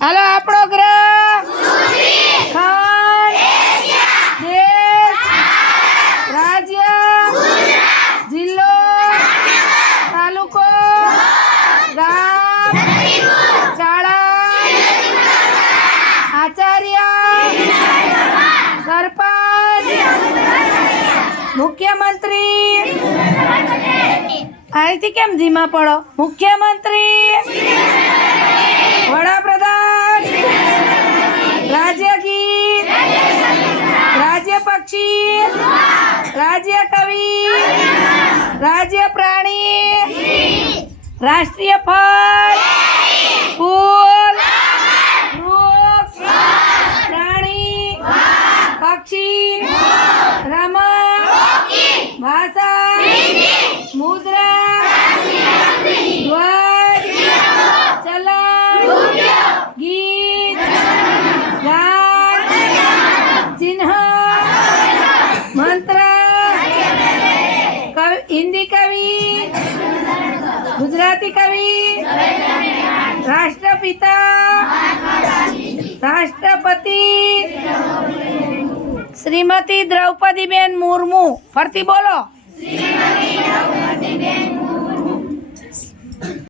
હાલો આપણો ગ્રહ ખંડ દેશ રાજ્ય જિલ્લો તાલુકો ગામ શાળા આચાર્ય સરપંચ મુખ્યમંત્રી અહીંથી કેમ ધીમા પડો મુખ્યમંત્રી વડાપ્રધાન રાજ્ય ગીત રાજ્ય પક્ષી રાજ્ય કવિ રાજ્ય પ્રાણી રાષ્ટ્રીય ફળ ફૂલ વૃક્ષ પ્રાણી પક્ષી રમત ભાષા મુદ્રા ધ્વજ ચલણ ગીત ગાન ચિહ્ન મંત્ર હિન્દી કવિ ગુજરાતી કવિ રાષ્ટ્રપિતા રાષ્ટ્રપતિ શ્રીમતી દ્રૌપદીબેન મુર્મુ ફરતી બોલો શ્રીમતી દ્રૌપદીબેન